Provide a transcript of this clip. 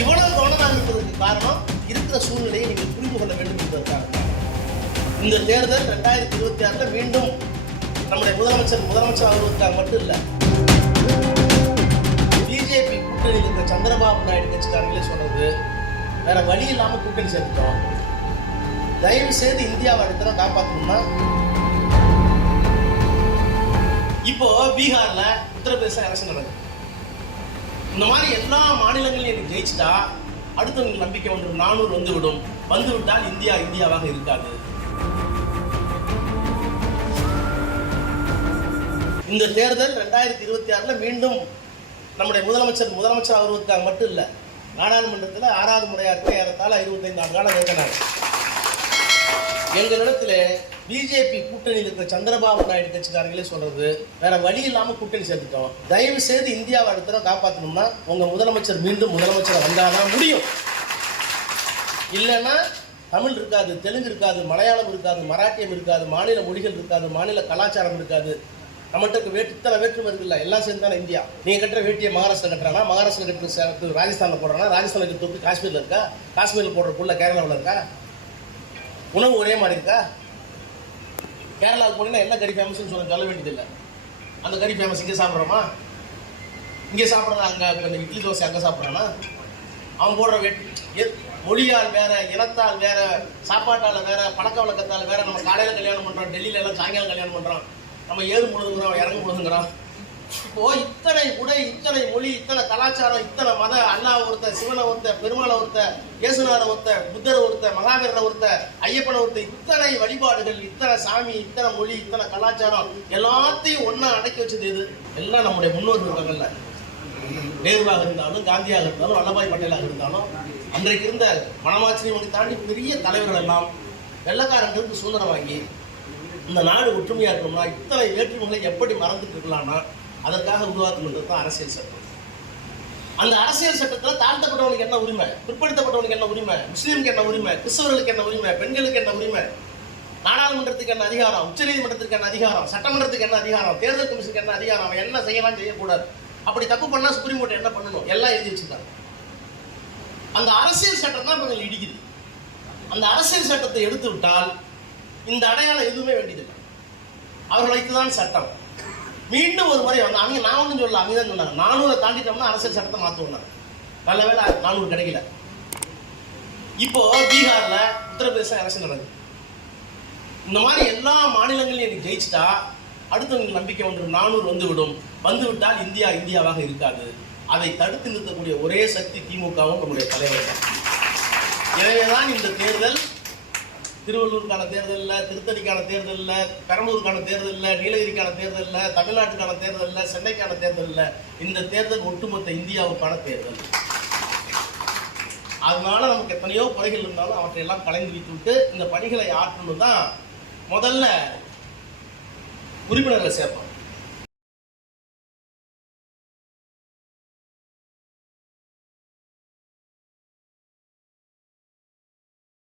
இவ்வளவு கவனமாக இருப்பதற்கு காரணம் இருக்கிற சூழ்நிலையை நீங்கள் புரிந்து கொள்ள வேண்டும் என்பதற்காக. இந்த தேர்தல் 2026 மீண்டும் நம்முடைய முதலமைச்சர் ஆகுவதற்காக மட்டும் இல்லை, பிஜேபி கூட்டணியில் இருக்கிற சந்திரபாபு நாயுடு கட்சிக்காரங்களே சொல்றது வேற வழி இல்லாம கூட்டணி சேர்த்துட்டோம். தயவு செய்து இந்தியாவை அடுத்த காப்பாற்றணும்னா இப்போ பீகார்ல உத்தரப்பிரதேச எலெக்ஷன் நடக்குது. இந்த மாதிரி எல்லா மாநிலங்களையும் எனக்கு ஜெயிச்சுட்டா அடுத்தவங்களுக்கு நம்பிக்கை ஒன்று 400 வந்துவிட்டால் இந்தியா இந்தியாவாக இருக்காது. இந்த தேர்தல் 2026 மீண்டும் நம்முடைய முதலமைச்சர் ஆகுவதற்காக மட்டும் இல்லை, நாடாளுமன்றத்தில் 6வது முறையாக இருக்க ஏறத்தாழ 25 ஆண்டு காலம் இருக்கிறார். எங்களிடத்துல பிஜேபி கூட்டணியில் இருக்கிற சந்திரபாபு நாயுடு கட்சிக்காரங்களே சொல்றது வேற வழி இல்லாம கூட்டணி சேர்த்துட்டோம். தயவு செய்து இந்தியாவை அடுத்த காப்பாற்றணும்னா உங்க முதலமைச்சர் மீண்டும் முதலமைச்சர் வந்தாதான் முடியும். இல்லைன்னா தமிழ் இருக்காது, தெலுங்கு இருக்காது, மலையாளம் இருக்காது, மராட்டியம் இருக்காது, மாநில மொழிகள் இருக்காது, மாநில கலாச்சாரம் இருக்காது. நம்மகிட்ட இத்தனை வேற்றுமை இருக்குல்ல, எல்லாம் சேர்ந்து தானே இந்தியா. நீங்க கட்டுற வேட்டியை மகாராஷ்டிரா கட்டுறானா, மகாராஷ்டிரா கட்டுற ராஜஸ்தானில் போடுறானா, ராஜஸ்தானுக்கு தொட்டு காஷ்மீர்ல இருக்கா, காஷ்மீரில் போடுற புள்ள கேரளாவில் இருக்கா, உணவு ஒரே மாதிரி இருக்கா? கேரளாவுக்கு போனீங்கன்னா என்ன கறி ஃபேமஸ்ன்னு சொல்ல வேண்டியதில்லை. அந்த கறி ஃபேமஸ் இங்கே சாப்பிட்றோமா, இங்கே சாப்பிட்றதா அங்கே இட்லி தோசை அங்கே சாப்பிட்றானா? அவன் போடுற மொழியால் வேற, இனத்தால் வேற, சாப்பாட்டால் வேற, பழக்க வழக்கத்தால் வேற. நம்ம காலையில் கல்யாணம் பண்ணுறோம், டெல்லியில எல்லாம் சாயங்காலம் கல்யாணம் பண்ணுறோம், நம்ம ஏறு முழுதுங்கிறோம், இறங்கு முழுதுங்கிறோம். இப்போ இத்தனை உடை, இத்தனை மொழி, இத்தனை கலாச்சாரம், இத்தனை மத, அல்லாஹ் ஒருத்த, சிவனை ஒருத்த, பெருமாளை ஒருத்த, இயேசுநாதரை ஒருத்த, புத்தரை ஒருத்த, மகாவீரரை ஒருத்த, ஐயப்பனை ஒருத்த, இத்தனை வழிபாடுகள், இத்தனை சாமி, இத்தனை மொழி, இத்தனை கலாச்சாரம் எல்லாத்தையும் ஒன்னா அடக்கி வச்சது எது? எல்லாம் நம்முடைய முன்னோர்கள் இருக்காங்கல்ல. நேருவாக இருந்தாலும், காந்தியாக இருந்தாலும், வல்லபாய் பட்டேலாக இருந்தாலும், அன்றைக்கு இருந்த மனமாச்சரியம் தாண்டி பெரிய தலைவர்கள் எல்லாம் வெள்ளக்காரங்களுக்கு சுதந்திரம் வாங்கி இந்த நாடு ஒற்றுமையா இருக்கணும்னா இத்தனை வேற்றுமைகளை எப்படி மறந்துட்டு இருக்கலாம்னா அதற்காக உருவாக்கணுன்றது தான் அரசியல் சட்டம். அந்த அரசியல் சட்டத்தில் தாழ்த்தப்பட்டவனுக்கு என்ன உரிமை, பிற்படுத்தப்பட்டவனுக்கு என்ன உரிமை, முஸ்லீமுக்கு என்ன உரிமை, கிறிஸ்தவர்களுக்கு என்ன உரிமை, பெண்களுக்கு என்ன உரிமை, நாடாளுமன்றத்துக்கு என்ன அதிகாரம், உச்சநீதிமன்றத்துக்கு என்ன அதிகாரம், சட்டமன்றத்துக்கு என்ன அதிகாரம், தேர்தல் கமிஷனுக்கு என்ன அதிகாரம், என்ன செய்யலாம் செய்யக்கூடாது, அப்படி தப்பு பண்ணா சுப்ரீம் கோர்ட் என்ன பண்ணணும் எல்லாம் எழுதி வச்சுருக்காங்க. அந்த அரசியல் சட்டம் தான் இவங்க இடிக்குது. அந்த அரசியல் சட்டத்தை எடுத்து விட்டால் இந்த அடையாளம் எதுவுமே வேண்டியதில்லை. அவர்கள் வைத்துதான் சட்டம். மீண்டும் ஒரு முறை வந்து அவங்க நான் ஒன்றும் சொல்லல, அவங்க தான் சொன்னாங்க 400 தாண்டிட்டோம்னா அரசியல் சட்டத்தை மாற்றுவோம். நல்ல வேலை 400 கிடைக்கல. இப்போ பீகார்ல உத்தரப்பிரதேச எலெக்ஷன் நடக்குது. இந்த மாதிரி எல்லா மாநிலங்களையும் எனக்கு ஜெயிச்சுட்டா அடுத்தவங்களுக்கு நம்பிக்கை ஒன்று 400 வந்துவிட்டால் இந்தியா இந்தியாவாக இருக்காது. அதை தடுத்து நிறுத்தக்கூடிய ஒரே சக்தி திமுகவும் நம்முடைய தலைவர் தான். எனவேதான் இந்த தேர்தல் திருவள்ளூருக்கான தேர்தலில், திருத்தணிக்கான தேர்தலில், பெரம்பலூருக்கான தேர்தலில், நீலகிரிக்கான தேர்தலில், தமிழ்நாட்டுக்கான தேர்தலில், சென்னைக்கான தேர்தலில், இந்த தேர்தல் ஒட்டுமொத்த இந்தியாவுக்கான தேர்தல். அதனால நமக்கு எத்தனையோ பணிகள் இருந்தாலும் அவற்றையெல்லாம் கலைந்து வைத்து விட்டு இந்த பணிகளை ஆற்றணும் தான் முதல்ல உறுப்பினர்களை சேர்ப்போம்.